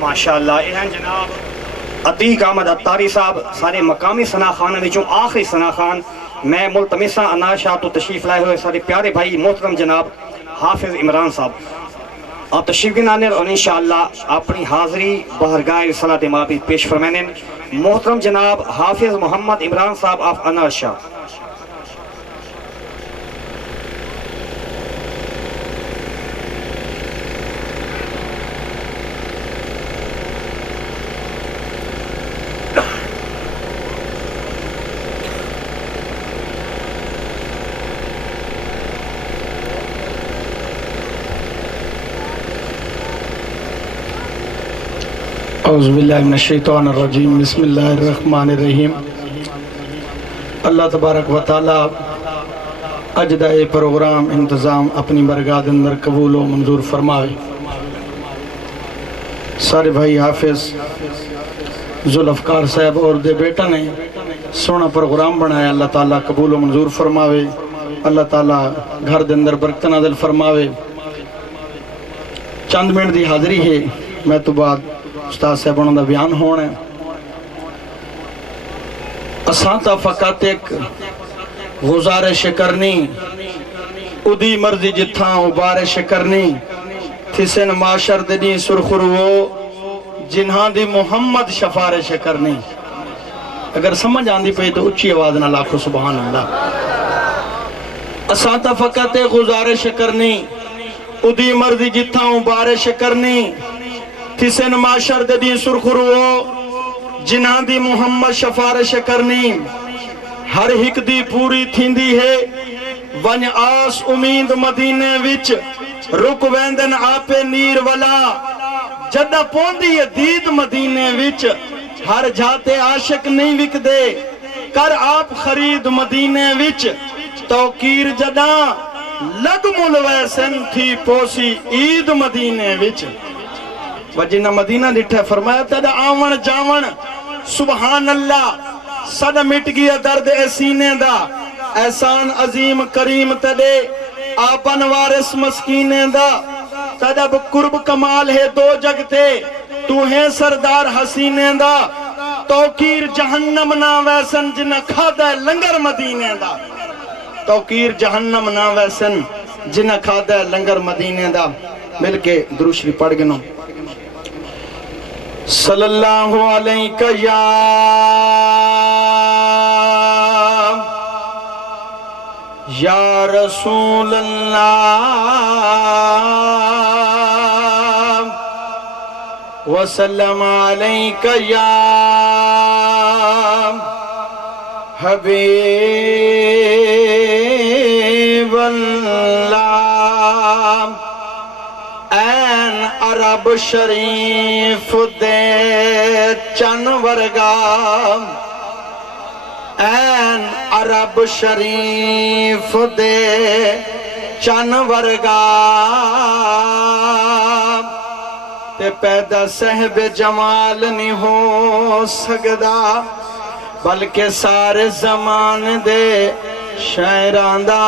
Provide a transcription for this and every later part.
माशाअल्लाह यह जनाब अतीक अहमद अत्तारी साहब सारे मकामी सना खान विचों आखिरी सना खान। मैं मुल्तमिसा अनाज शाह तो तशरीफ लाए हुए सारे प्यारे भाई मोहतरम जनाब हाफिज इमरान साहब आप तशरीफ गिनाने और इंशाअल्लाह अपनी हाज़री बहरगाह सलात माबी पेश फरमाने। मोहतरम जनाब हाफिज मोहम्मद इमरान साहब ऑफ अनाज शाह। औज़ुबिल्लाहिमिनश्शैतानिर्रजीम बिस्मिल्लाहिर्रहमानिर्रहीम। अल्लाह तबारक व तआला अजदा ए प्रोग्राम इंतज़ाम अपनी बरगाह अंदर कबूल व मंजूर फरमावे। सारे भाई हाफिज जुल्फ़कार साहब और दे बेटा ने सोना प्रोग्राम बनाया, अल्लाह ताला कबूल व मंजूर फरमावे। अल्लाह ताला घर दे अंदर बरकत नाज़िल फरमावे। चंद मिनट की हाज़री है, मैं तो बाद उस्ताद साहबान का बयान होना है। असां तो फ़कत एक गुजारिश करनी, उदी मर्जी जिथा बारिश करनी, थिसन माशर दी सुरखुरवो जिन्हां दी मुहम्मद शफारिश करनी। अगर समझ आंदी पई तो उच्ची आवाज ना लाखो सुबहान अल्लाह। असां तो फ़कत एक गुजारिश करनी, उदी मर्जी जिथा बारिश करनी, थिसन माशर दी सुरखुरवो जिन्हां दी मुहम्मद शफारिश करनी। हर हिक दी पूरी थींदी है वन आस उम्मीद मदीने विच रुक वेंदन आपे नीर वाला। जदा पौंदी है दीद मदीने विच हर जाते आशिक नहीं विकदे, कर आप खरीद मदीने विच तौकीर जदा लग मुल वैसन थी पोसी ईद मदीने विच। वजिना मदीना डिठा फरमाया तद आवन जावन सुबहान अल्लाह सद मिट गया दर्द ए सीने दा। एहसान अजीम करीम तदे आपन वारिस मस्कीने दा। तदब कुर्ब कमाल है दो जगते तू है सरदार हसीने दा। तौकीर जहन्नम ना वैसन जिन खादा लंगर मदीने दा। तौकीर जहन्नम ना वैसन जिन खादा लंगर मदीने दा। मिलके दुरूद शरीफ पढ़ गिनो। सल्लल्लाहु अलैहि या रसूल अल्लाह वसल्लम अलैका या हबीब अल्लाह। ऐन अरब शरीफ दे चन वर्गा, ऐन अरब शरीफ दे चन वर्गा ते पैदा सहब जमाल नहीं हो सकदा, बल्कि सारे जमान दे शायरां दा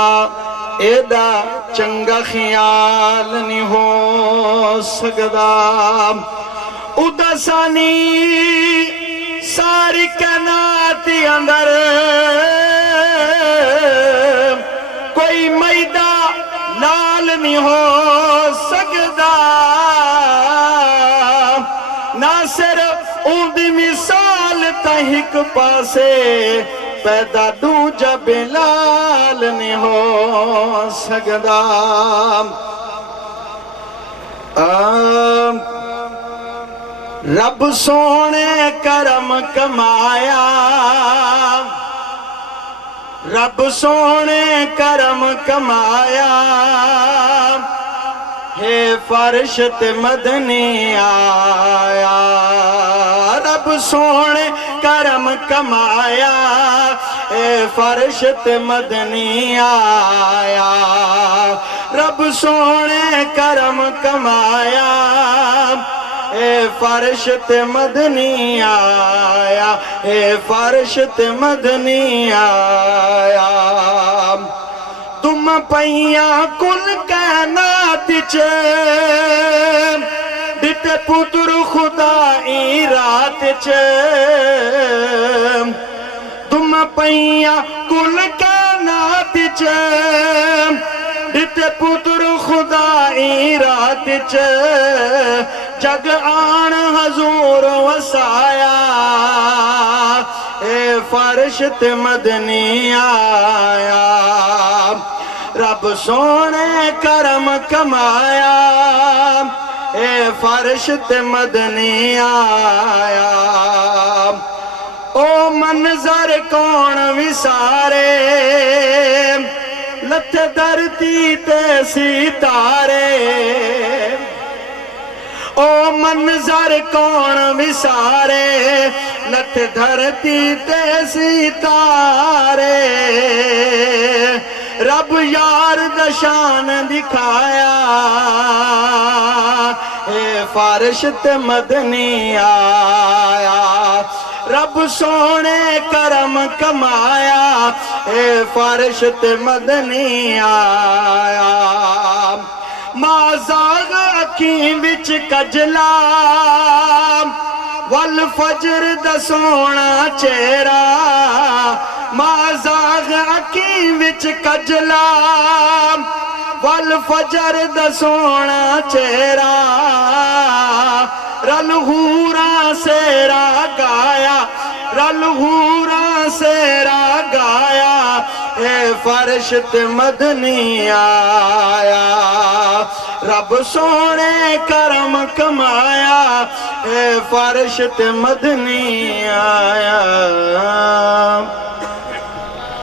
एदा चंगा ख्याल नहीं हो सकदा। उदासानी सारी कायनात अंदर कोई मैदा लाल नहीं हो सकदा। ना सिर्फ उनकी मिसाल तहिक पासे पैदा दूजा बेलाल नहीं हो सकदा। रब सोने करम कमाया, रब सोने करम कमाया, हे फर्श ते मदनी आया। रब सोने करम कमाया, हे फर्श ते मदनी आया। रब सोने करम कमाया, हे फर्श ते मदनी आया, हे फर्श ते मदनी आया। तुम पैया कुल कायनात च ते पुत्र खुदाई रात च तुम पैया कुल कानात च ते पुत्र खुदाई रात च जग आन हजूर वसाया ए फर्श ते मदनी आया रब सोने करम कमाया ए फर्श ते मदनी आया ओ मंजर कौन विसारे लथ धरती ते सितारे ओ मंजर कौन विसारे लथ धरती ते सितारे रब यार दशान दिखाया ए फर्श ते मदनी आया रब सोने करम कमाया ए फर्श ते मदनी आया माज़ाग अखीं विच कजला वल फजर दा सोना चेहरा माज़ाग अखीं विच कजला वल फजर दा सोना चेहरा रल हूरा सेरा गाया रल हूरा सेरा गाया ए फर्श ते मदनी आया रब सोने करम कमाया ए फर्श ते मदनी आया